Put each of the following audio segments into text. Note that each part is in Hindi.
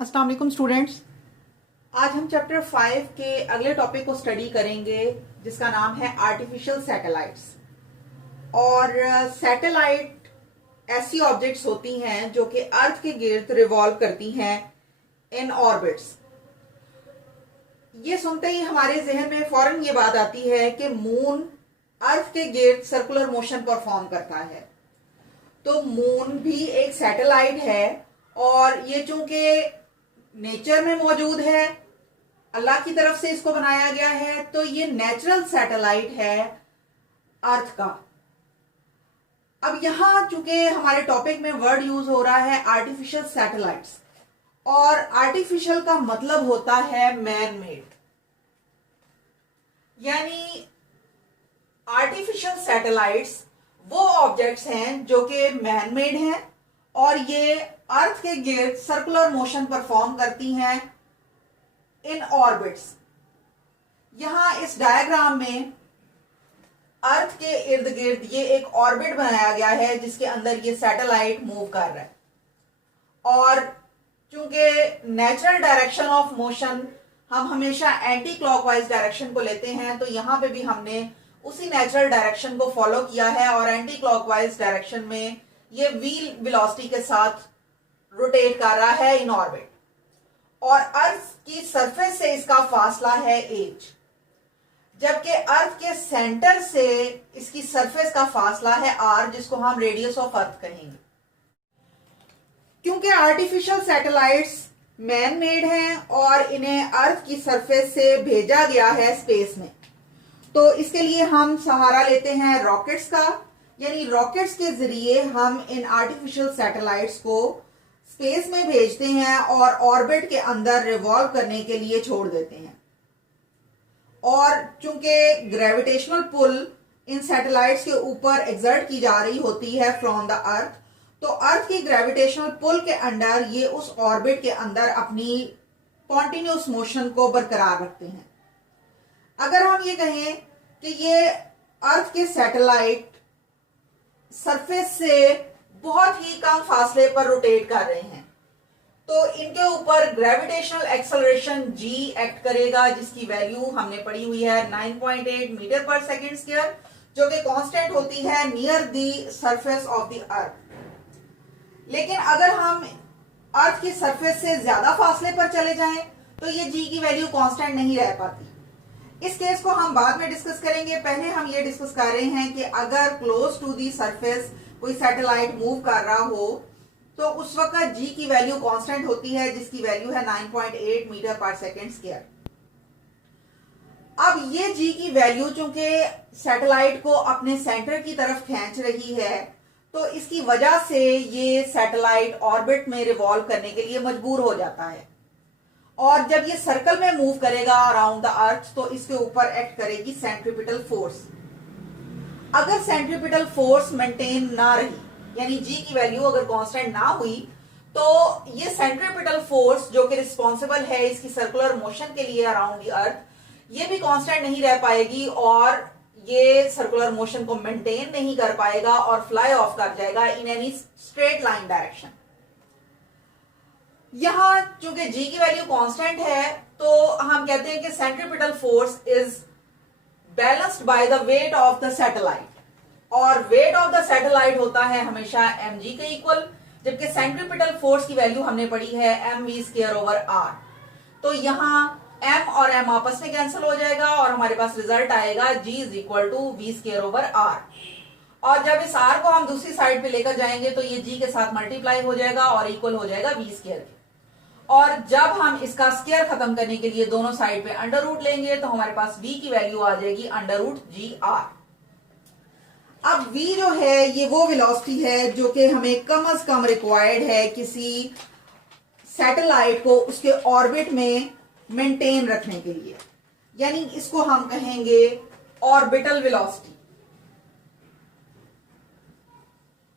अस्सलाम वालेकुम स्टूडेंट्स। आज हम चैप्टर 5 के अगले टॉपिक को स्टडी करेंगे जिसका नाम है आर्टिफिशियल सैटेलाइट्स। और सैटेलाइट ऐसी ऑब्जेक्ट्स होती हैं जो कि अर्थ के गिर्द रिवॉल्व करती हैं इन ऑर्बिट्स। ये सुनते ही हमारे जहन में फौरन ये बात आती है कि मून अर्थ के गिर्द सर्कुलर मोशन परफॉर्म करता है, तो मून भी एक सैटेलाइट है और ये चूंकि नेचर में मौजूद है, अल्लाह की तरफ से इसको बनाया गया है, तो ये नेचुरल सैटेलाइट है अर्थ का। अब यहां चूंकि हमारे टॉपिक में वर्ड यूज हो रहा है आर्टिफिशियल सैटेलाइट्स, और आर्टिफिशियल का मतलब होता है मैन मेड, यानी आर्टिफिशियल सैटेलाइट्स वो ऑब्जेक्ट्स हैं जो कि मैन मेड हैं और ये अर्थ के गिर्द सर्कुलर मोशन परफॉर्म करती हैं इन ऑर्बिट्स। यहां इस डायग्राम में अर्थ के इर्द गिर्द ये एक ऑर्बिट बनाया गया है जिसके अंदर ये सैटेलाइट मूव कर रहा है। और चूंकि नेचुरल डायरेक्शन ऑफ मोशन हम हमेशा एंटी क्लॉकवाइज डायरेक्शन को लेते हैं, तो यहां पे भी हमने उसी नेचुरल डायरेक्शन को फॉलो किया है और एंटी क्लॉकवाइज डायरेक्शन में ये व्हील वेलोसिटी के साथ रोटेट कर रहा है इन ऑर्बिट। और अर्थ की सरफेस से इसका फासला है h, जबकि अर्थ के सेंटर से इसकी सरफेस का फासला है r, जिसको हम रेडियस ऑफ अर्थ कहेंगे। क्योंकि आर्टिफिशियल सैटेलाइट्स मैन मेड हैं और इन्हें अर्थ की सरफेस से भेजा गया है स्पेस में, तो इसके लिए हम सहारा लेते हैं रॉकेट्स का, यानी रॉकेट्स के जरिए हम इन आर्टिफिशियल सैटेलाइट्स को स्पेस में भेजते हैं और ऑर्बिट के अंदर रिवॉल्व करने के लिए छोड़ देते हैं। और चूंकि ग्रेविटेशनल पुल इन सैटेलाइट्स के ऊपर एक्सर्ट की जा रही होती है फ्रॉम द अर्थ, तो अर्थ की ग्रेविटेशनल पुल के अंडर ये उस ऑर्बिट के अंदर अपनी कॉन्टिन्यूस मोशन को बरकरार रखते हैं। अगर हम ये कहें कि ये अर्थ के सैटेलाइट सरफेस से बहुत ही कम फासले पर रोटेट कर रहे हैं, तो इनके ऊपर ग्रेविटेशनल एक्सेलरेशन g एक्ट करेगा, जिसकी वैल्यू हमने पढ़ी हुई है 9.8 मीटर पर सेकेंड स्क्वायर, जो कि कांस्टेंट होती है near the surface of the earth. लेकिन अगर हम अर्थ की सरफेस से ज्यादा फासले पर चले जाएं तो ये g की वैल्यू कांस्टेंट नहीं रह पाती। इस केस को हम बाद में डिस्कस करेंगे। पहले हम ये डिस्कस कर रहे हैं कि अगर क्लोज टू दी सरफेस कोई सैटेलाइट मूव कर रहा हो तो उस वक्त g की वैल्यू कांस्टेंट होती है, जिसकी वैल्यू है 9.8 मीटर पर सेकेंड स्क्वायर। अब ये g की वैल्यू चूंकि सैटेलाइट को अपने सेंटर की तरफ खींच रही है, तो इसकी वजह से ये सैटेलाइट ऑर्बिट में रिवॉल्व करने के लिए मजबूर हो जाता है। और जब ये सर्कल में मूव करेगा अराउंड द अर्थ, तो इसके ऊपर एक्ट करेगी सेंट्रीपिटल फोर्स। अगर सेंट्रीपिटल फोर्स मेंटेन ना रही, यानी g की वैल्यू अगर कांस्टेंट ना हुई, तो ये सेंट्रीपिटल फोर्स जो कि रिस्पॉन्सिबल है इसकी सर्कुलर मोशन के लिए अराउंड द अर्थ, ये भी कांस्टेंट नहीं रह पाएगी और ये सर्कुलर मोशन को मेंटेन नहीं कर पाएगा और फ्लाई ऑफ कर जाएगा in any straight line direction. यहां चूंकि g की वैल्यू कांस्टेंट है, तो हम कहते हैं कि centripetal force is balanced by the weight of the satellite, और वेट ऑफ द सैटेलाइट होता है हमेशा mg के इक्वल, जबकि सेंट्रीपिटल फोर्स की वैल्यू हमने पढ़ी है mv स्क्वायर ओवर r। तो यहां m और m आपस में कैंसिल हो जाएगा और हमारे पास रिजल्ट आएगा g is equal to v square over r। और जब इस r को हम दूसरी साइड पे लेकर जाएंगे तो ये g के साथ मल्टीप्लाई हो जाएगा और इक्वल हो जाएगा v स्क्वायर के। और जब हम इसका स्क्वायर खत्म करने के लिए दोनों साइड पे अंडर रूट लेंगे तो हमारे पास v की वैल्यू आ जाएगी अंडर रूट जी आर। अब v जो है ये वो वेलोसिटी है जो कि हमें कम से कम रिक्वायर्ड है किसी सैटेलाइट को उसके ऑर्बिट में मेंटेन रखने के लिए, यानी इसको हम कहेंगे ऑर्बिटल वेलोसिटी।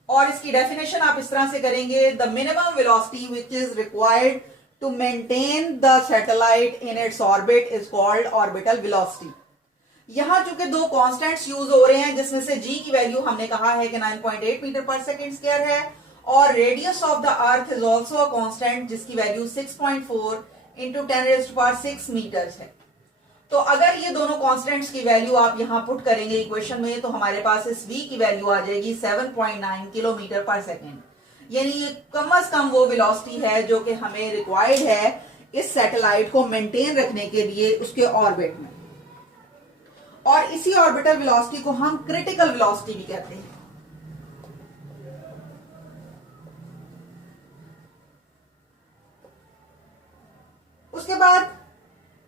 और इसकी डेफिनेशन आप इस तरह से करेंगे, the minimum velocity which is required to maintain the satellite in its orbit is called orbital velocity। यहां चूंकि दो कांस्टेंट्स यूज हो रहे हैं जिसमें से g की वैल्यू हमने कहा है कि 9.8 मीटर पर सेकेंड स्क्वायर है और radius of the earth is also a constant जिसकी वैल्यू 6.4 इंटू 10⁻6 मीटर्स है। तो अगर ये दोनों कांस्टेंट्स की वैल्यू आप यहां पुट करेंगे इक्वेशन में तो हमारे पास इस v की वैल्यू आ जाएगी 7.9 किलोमीटर पर सेकेंड, यानी ये कम अज कम वो वेलोसिटी है जो कि हमें रिक्वायर्ड है इस सैटेलाइट को मेंटेन रखने के लिए उसके ऑर्बिट में। और इसी ऑर्बिटल वेलोसिटी को हम क्रिटिकल वेलोसिटी भी कहते हैं। उसके बाद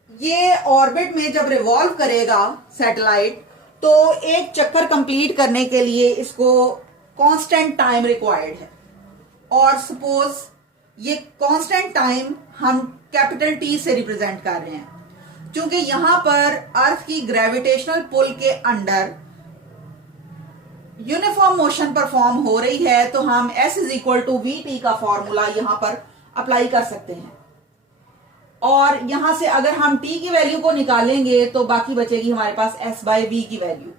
ये ऑर्बिट में जब रिवॉल्व करेगा सैटेलाइट तो एक चक्कर कंप्लीट करने के लिए इसको कांस्टेंट टाइम रिक्वायर्ड है। और सपोज ये कांस्टेंट टाइम हम कैपिटल टी से रिप्रेजेंट कर रहे हैं, क्योंकि यहां पर अर्थ की ग्रेविटेशनल पुल के अंडर यूनिफॉर्म मोशन परफॉर्म हो रही है, तो हम S is equal to V T का फॉर्मूला यहां पर अप्लाई कर सकते हैं। और यहां से अगर हम t की वैल्यू को निकालेंगे तो बाकी बचेगी हमारे पास s बाय वी की वैल्यू।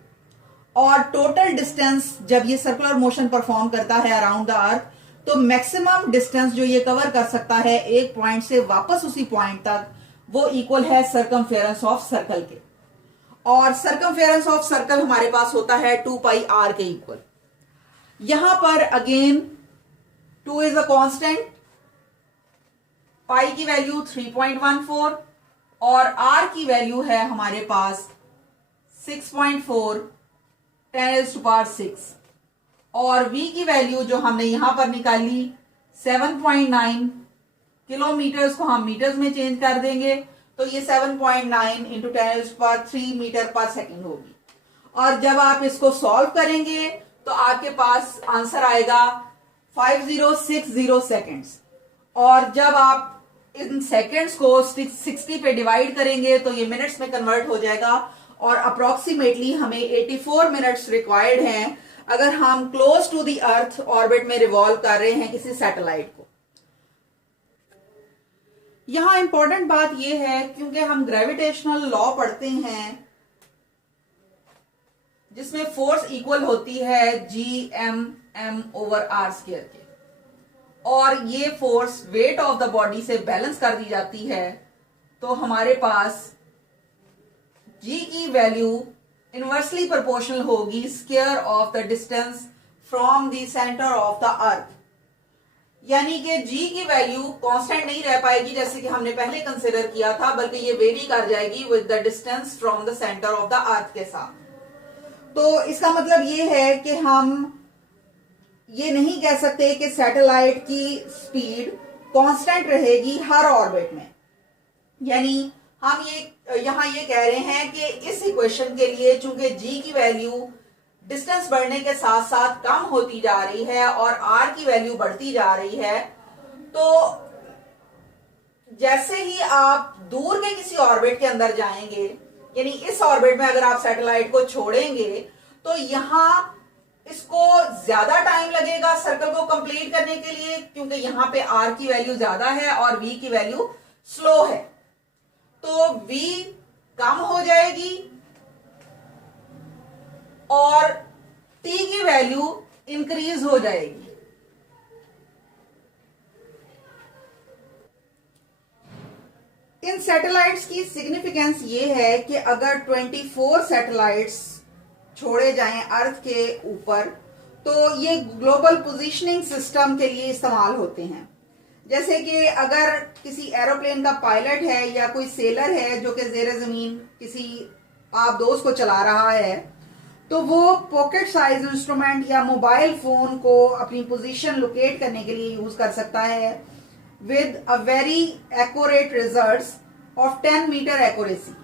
और टोटल डिस्टेंस जब ये सर्कुलर मोशन परफॉर्म करता है अराउंड द अर्थ, तो मैक्सिमम डिस्टेंस जो ये कवर कर सकता है एक पॉइंट से वापस उसी पॉइंट तक, वो इक्वल है सरकमफेरेंस ऑफ सर्कल के। और सरकमफेरेंस ऑफ सर्कल हमारे पास होता है 2 पाई r के इक्वल। यहां पर अगेन 2 इज अ कांस्टेंट, पाई की वैल्यू 3.14 और r की वैल्यू है हमारे पास 6.4 10⁻6 और v की वैल्यू जो हमने यहां पर निकाली 7.9 किलोमीटर्स को हम मीटर्स में चेंज कर देंगे तो ये 7.9 इंटू 10⁻3 मीटर पर सेकेंड होगी। और जब आप इसको सॉल्व करेंगे तो आपके पास आंसर आएगा 5060 सेकेंड्स। और जब आप इन सेकेंड्स को 60 पे डिवाइड करेंगे तो ये मिनट्स में कन्वर्ट हो जाएगा और अप्रोक्सीमेटली हमें 84 मिनट्स रिक्वायर्ड हैं अगर हम close to the earth orbit में रिवॉल्व कर रहे हैं किसी सैटेलाइट को। यहां इंपॉर्टेंट बात यह है क्योंकि हम ग्रेविटेशनल लॉ पढ़ते हैं जिसमें फोर्स इक्वल होती है Gm ओवर r स्क्वायर के, और ये force weight of the body से बैलेंस कर दी जाती है, तो हमारे पास G की वैल्यू इनवर्सली प्रोपोर्शनल होगी square of the distance from the centre of the earth. यानी कि G की वैल्यू कांस्टेंट नहीं रह पाएगी जैसे कि हमने पहले कंसिडर किया था, बल्कि ये वेरी कर जाएगी with the distance from the centre of the earth के साथ। तो इसका मतलब ये है कि हम ये नहीं कह सकते कि सैटेलाइट की स्पीड कांस्टेंट रहेगी हर ऑर्बिट में। यानी हम यहां ये कह रहे हैं कि इस इक्वेशन के लिए चूंकि G की वैल्यू डिस्टेंस बढ़ने के साथ साथ कम होती जा रही है और R की वैल्यू बढ़ती जा रही है, तो जैसे ही आप दूर के किसी ऑर्बिट के अंदर जाएंगे, यानी इस ऑर्बिट में अगर आप सैटेलाइट को छोड़ेंगे तो यहां इसको ज्यादा टाइम लगेगा सर्कल को कंप्लीट करने के लिए, क्योंकि यहां पे R की वैल्यू ज्यादा है और V की वैल्यू स्लो है, तो V कम हो जाएगी और T की वैल्यू इंक्रीज हो जाएगी। इन सैटेलाइट्स की सिग्निफिकेंस ये है कि अगर 24 सैटेलाइट्स छोड़े जाएं अर्थ के ऊपर तो ये ग्लोबल पोजीशनिंग सिस्टम के लिए इस्तेमाल होते हैं। जैसे कि अगर किसी एरोप्लेन का पायलट है या कोई सेलर है जो कि जेर जमीन किसी आबदोज को चला रहा है, तो वो पॉकेट साइज इंस्ट्रूमेंट या मोबाइल फोन को अपनी पोजीशन लोकेट करने के लिए यूज कर सकता है with a very accurate results of 10 metre accuracy.